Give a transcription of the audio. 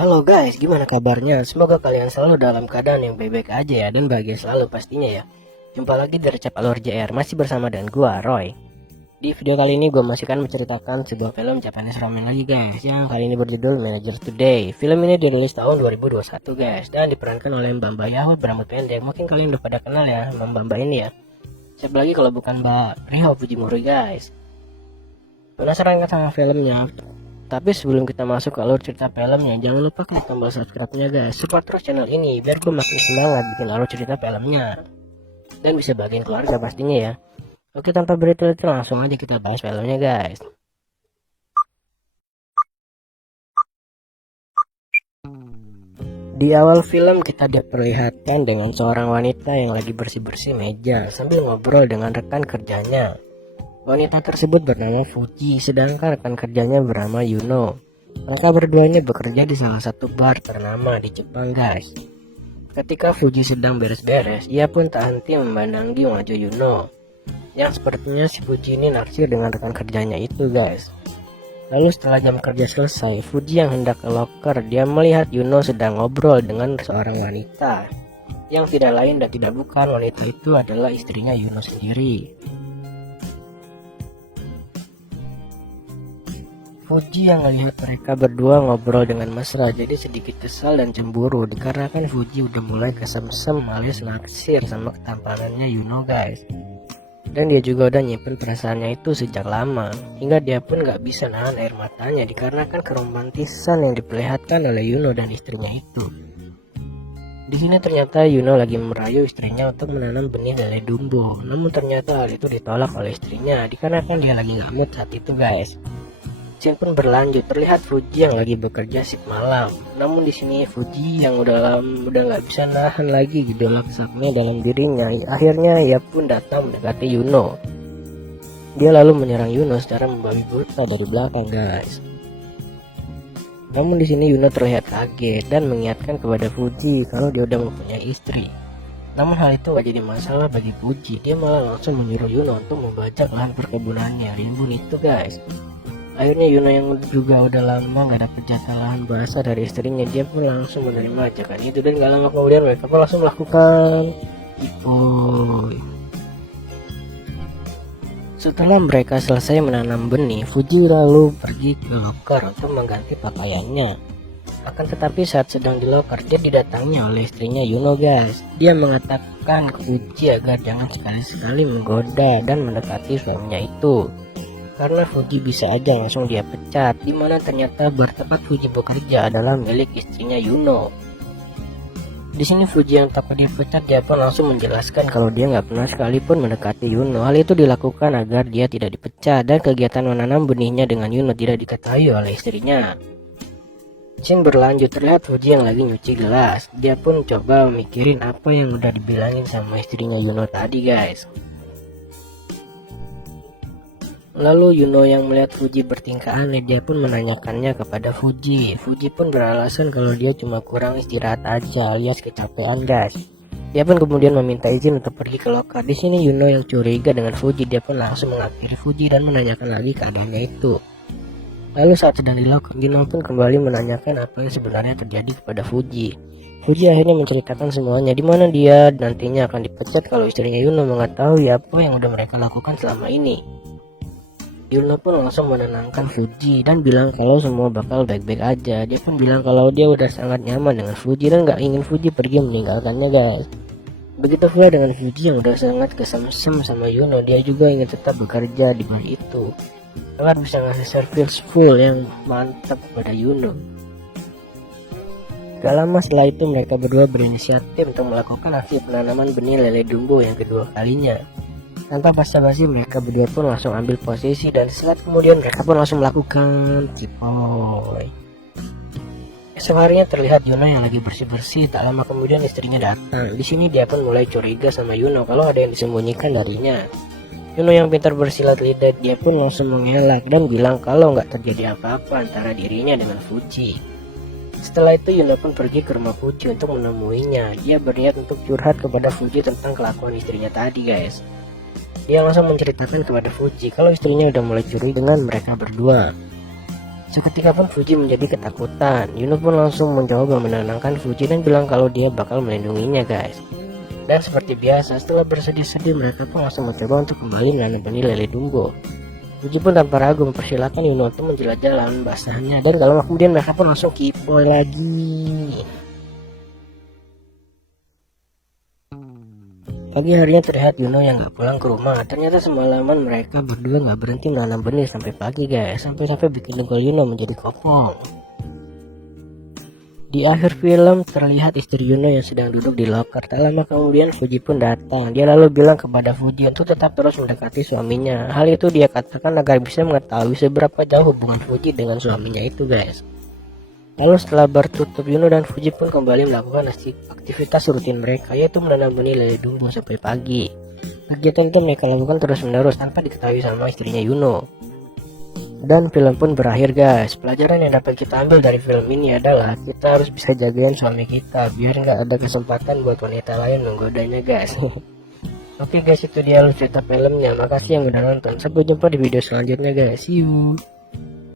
Halo guys, gimana kabarnya? Semoga kalian selalu dalam keadaan yang baik-baik aja ya, dan bahagia selalu pastinya ya. Jumpa lagi dari Cap Alur JR, masih bersama dengan gua, Roy. Di video kali ini gua masih akan menceritakan sebuah film Japanese ramen lagi guys, yang kali ini berjudul Manager Today. Film ini dirilis tahun 2021 guys, dan diperankan oleh Mbak Yahoo berambut pendek. Mungkin kalian udah pada kenal ya Mbak ini ya. Siapa lagi kalau bukan Mbak Riho Fujimori guys. Penasaran kan sama filmnya? Tapi sebelum kita masuk ke alur cerita filmnya, jangan lupa klik tombol subscribe-nya guys. Support terus channel ini biar gue makin semangat bikin alur cerita filmnya. Dan bisa bagiin keluarga pastinya ya. Oke, tanpa bertele-tele langsung aja kita bahas filmnya guys. Di awal film kita diperlihatkan dengan seorang wanita yang lagi bersih-bersih meja sambil ngobrol dengan rekan kerjanya. Wanita tersebut bernama Fuji, sedangkan rekan kerjanya bernama Yuno. Mereka berduanya bekerja di salah satu bar ternama di Jepang guys. Ketika Fuji sedang beres-beres, ia pun tak henti memandangi wajah Yuno, yang sepertinya si Fuji ini naksir dengan rekan kerjanya itu guys. Lalu setelah jam kerja selesai, Fuji yang hendak ke loker, dia melihat Yuno sedang ngobrol dengan seorang wanita, yang tidak lain dan tidak bukan wanita itu adalah istrinya Yuno sendiri. Fuji yang melihat mereka berdua ngobrol dengan mesra jadi sedikit kesal dan cemburu dikarenakan Fuji udah mulai kesem-sem alias naksir sama ketampanannya Yuno guys. Dan dia juga udah nyimpen perasaannya itu sejak lama, hingga dia pun gak bisa nahan air matanya dikarenakan keromantisan yang diperlihatkan oleh Yuno dan istrinya itu. Di sini ternyata Yuno lagi merayu istrinya untuk menanam benih lele dumbo, namun ternyata hal itu ditolak oleh istrinya dikarenakan dia lagi gak mood saat itu guys. Scene pun berlanjut, terlihat Fuji yang lagi bekerja shift malam. Namun di sini Fuji yang udah nggak bisa nahan lagi gejolak sakitnya dalam dirinya. Akhirnya ia pun datang mendekati Yuno. Dia lalu menyerang Yuno secara membabi buta dari belakang guys. Namun di sini Yuno terlihat kaget dan mengingatkan kepada Fuji kalau dia udah mempunyai istri. Namun hal itu gak jadi masalah bagi Fuji. Dia malah langsung menyuruh Yuno untuk membajak lahan perkebunannya, rimbun itu guys. Akhirnya Yuno yang juga udah lama gak dapet jatah lahan basah dari istrinya, dia pun langsung menerima ajakan itu, dan gak lama kemudian mereka pun langsung melakukan Ipoy. Setelah mereka selesai menanam benih, Fuji lalu pergi ke loker untuk mengganti pakaiannya. Akan tetapi saat sedang di loker, dia didatangi oleh istrinya Yuno guys. Dia mengatakan ke Fuji agar jangan sekali-sekali menggoda dan mendekati suaminya itu, karena Fuji bisa aja langsung dia pecat, dimana ternyata bar tempat Fuji bekerja adalah milik istrinya Yuno. Di sini Fuji yang takut dipecat, dia pun langsung menjelaskan kalau dia nggak pernah sekalipun mendekati Yuno. Hal itu dilakukan agar dia tidak dipecat dan kegiatan menanam benihnya dengan Yuno tidak diketahui oleh istrinya. Scene berlanjut, terlihat Fuji yang lagi nyuci gelas. Dia pun coba mikirin apa yang udah dibilangin sama istrinya Yuno tadi guys. Lalu Yuno yang melihat Fuji bertingkah aneh, dia pun menanyakannya kepada Fuji. Fuji pun beralasan kalau dia cuma kurang istirahat aja alias kecapean guys. Dia pun kemudian meminta izin untuk pergi ke loker. Di sini Yuno yang curiga dengan Fuji, dia pun langsung menghampiri Fuji dan menanyakan lagi keadaannya itu. Lalu saat sedang di loker, Yuno pun kembali menanyakan apa yang sebenarnya terjadi kepada Fuji. Fuji akhirnya menceritakan semuanya, dimana dia nantinya akan dipecat kalau istrinya Yuno mengetahui apa yang udah mereka lakukan selama ini. Yuno pun langsung menenangkan Fuji dan bilang kalau semua bakal baik-baik aja. Dia pun bilang kalau dia udah sangat nyaman dengan Fuji dan gak ingin Fuji pergi meninggalkannya guys. Begitu pula dengan Fuji yang udah sangat kesem-sem sama Yuno, dia juga ingin tetap bekerja di bar itu agar bisa ngasih service full yang mantap kepada Yuno. Gak lama setelah itu mereka berdua berinisiatif untuk melakukan aksi penanaman benih lele dumbo yang kedua kalinya. Tanpa basa-basi mereka berdua pun langsung ambil posisi, dan saat kemudian mereka pun langsung melakukan Cipoy. Esok harinya terlihat Yuno yang lagi bersih-bersih. Tak lama kemudian istrinya datang. Di sini dia pun mulai curiga sama Yuno kalau ada yang disembunyikan darinya. Yuno yang pintar bersilat lidah, dia pun langsung mengelak dan bilang kalau nggak terjadi apa-apa antara dirinya dengan Fuji. Setelah itu Yuno pun pergi ke rumah Fuji untuk menemuinya. Dia berniat untuk curhat kepada Fuji tentang kelakuan istrinya tadi guys. Dia langsung menceritakan kepada Fuji kalau istrinya udah mulai curiga dengan mereka berdua. Seketika pun Fuji menjadi ketakutan. Yuno pun langsung mencoba menenangkan Fuji dan bilang kalau dia bakal melindunginya guys. Dan seperti biasa setelah bersedih-sedih mereka pun langsung mencoba untuk kembali menanam lele Dumbo. Fuji pun tanpa ragu mempersilahkan Yuno untuk menjelajah lahan basahnya, dan kalau kemudian mereka pun langsung kipoy lagi. Pagi harinya terlihat Yuno yang gak pulang ke rumah. Ternyata semalaman mereka berdua gak berhenti menanam benih sampai pagi guys. Sampai bikin dengkul Yuno menjadi kopong. Di akhir film terlihat istri Yuno yang sedang duduk di loker. Tak lama kemudian Fuji pun datang. Dia lalu bilang kepada Fuji untuk tetap terus mendekati suaminya. Hal itu dia katakan agar bisa mengetahui seberapa jauh hubungan Fuji dengan suaminya itu guys. Lalu setelah bertutup, Yuno dan Fuji pun kembali melakukan aktivitas rutin mereka, yaitu menanam benih lele Dumbo sampai pagi. Kegiatan itu mereka lakukan terus menerus tanpa diketahui sama istrinya Yuno. Dan film pun berakhir guys. Pelajaran yang dapat kita ambil dari film ini adalah kita harus bisa jagain suami kita biar nggak ada kesempatan buat wanita lain menggodanya guys. Oke guys, itu dia cerita filmnya. Makasih yang udah nonton. Sampai jumpa di video selanjutnya guys. See you.